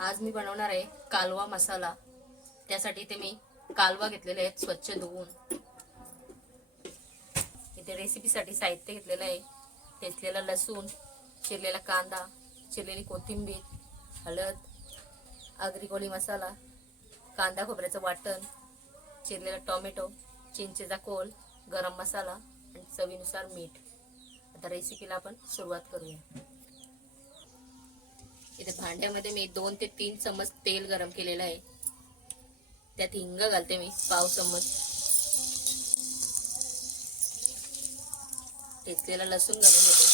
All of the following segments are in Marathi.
आज मी बनवणार आहे कालवा मसाला. त्यासाठी ते मी कालवा घेतलेले आहेत स्वच्छ धुवून. इथे रेसिपीसाठी साहित्य घेतलेलं आहे. ठेचलेला लसूण चिरलेला कांदा चिरलेली कोथिंबीर हळद आगरी मसाला कांदा खोबऱ्याचं वाटण चिरलेला टॉमॅटो चिंचेचा कोल गरम मसाला आणि चवीनुसार मीठ. आता रेसिपीला आपण सुरुवात करूया. इथे भांड्यामध्ये मी दोन ते तीन चमच तेल गरम केलेलं आहे. त्यात हिंग घालते मी पाव चमच ठेचलेला लसूण घालून घेते.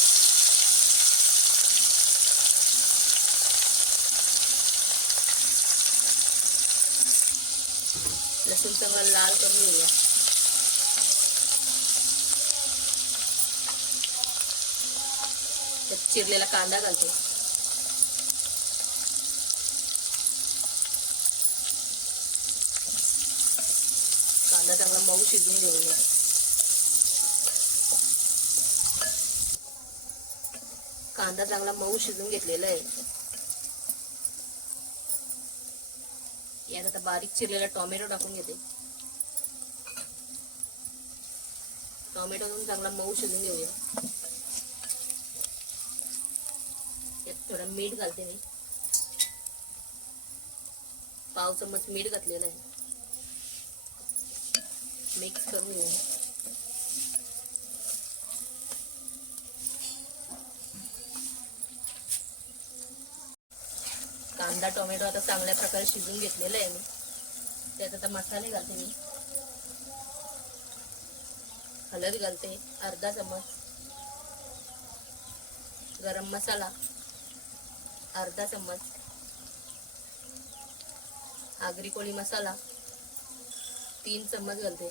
लसूण चांगला लाल करून घेऊया. त्यात चिरलेला कांदा घालते. कांदा चांगला मऊ शिजवून घेऊया. कांदा चांगला मऊ शिजून घेतलेला आहे. यात आता बारीक चिरलेला टोमॅटो टाकून घेते. टोमॅटो घेऊन चांगला मऊ शिजून घेऊया. यात थोडं मीठ घालते मी. पाव चम्मच मीठ घातलेलं आहे. मिक्स करून कांदा टोमॅटो आता चांगल्या प्रकारे शिजून घेतलेला आहे मी. त्यात आता मसाले घालते मी. हळद घालते अर्धा चमच गरम मसाला अर्धा चम्मच. आगरी कोळी मसाला तीन चम्मच घालते.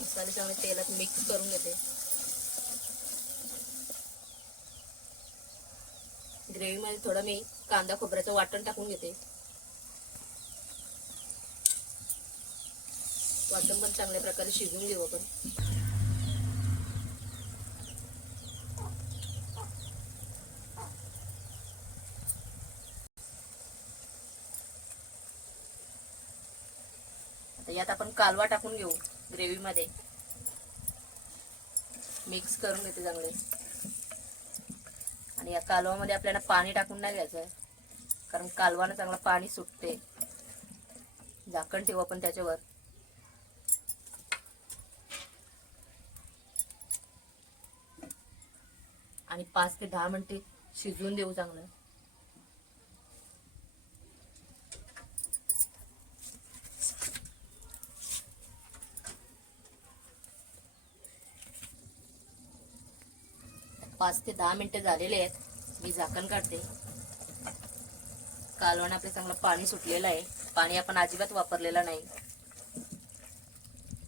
मसाले चांगले तेलात मिक्स करून घेते. ग्रेव्ही मध्ये थोडं मी कांदा खोबऱ्याचं वाटण टाकून घेते. वाटण पण चांगल्या प्रकारे शिजवून घेऊ आपण. आता यात आपण कालवा टाकून घेऊ ग्रेव्हीमध्ये. मिक्स करून घेते चांगले. आणि या कालवामध्ये आपल्याला पाणी टाकून नाही घ्यायचं आहे कारण कालवानं चांगलं पाणी सुटते. झाकण ठेवू आपण त्याच्यावर. आणि पाच ते दहा मिनिटे शिजवून देऊ चांगलं. पाच ते दहा मिनटं झालेले आहेत. मी झाकण काढते. कालवण आपलं चांगलं पाणी सुटलेलं आहे. पाणी आपण अजिबात वापरलेलं नाही.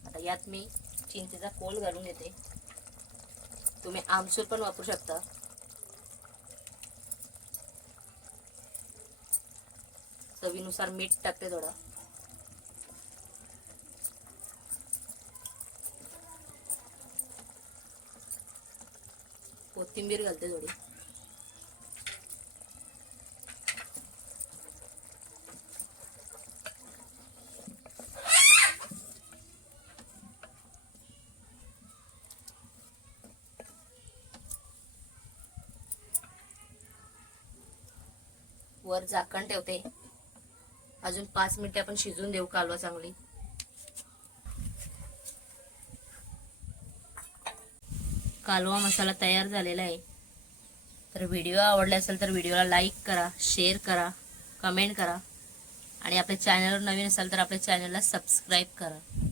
आता यात मी चिंचेचा कोल घालून घेते. तुम्ही आमसूर पण वापरू शकता. चवीनुसार मीठ टाकते थोडा. कोथिंबीर घालते थोडी. वर झाकण ठेवते. अजून पाच मिनिटे आपण शिजून देऊ कालवा चांगली. कालवा मसाला तयार झालेला आहे. तर व्हिडिओ आवडला असेल तर व्हिडिओला लाईक करा शेअर करा कमेंट करा. आणि आपल्या चॅनलवर नवीन असाल तर आपल्या चॅनलला सबस्क्राईब करा.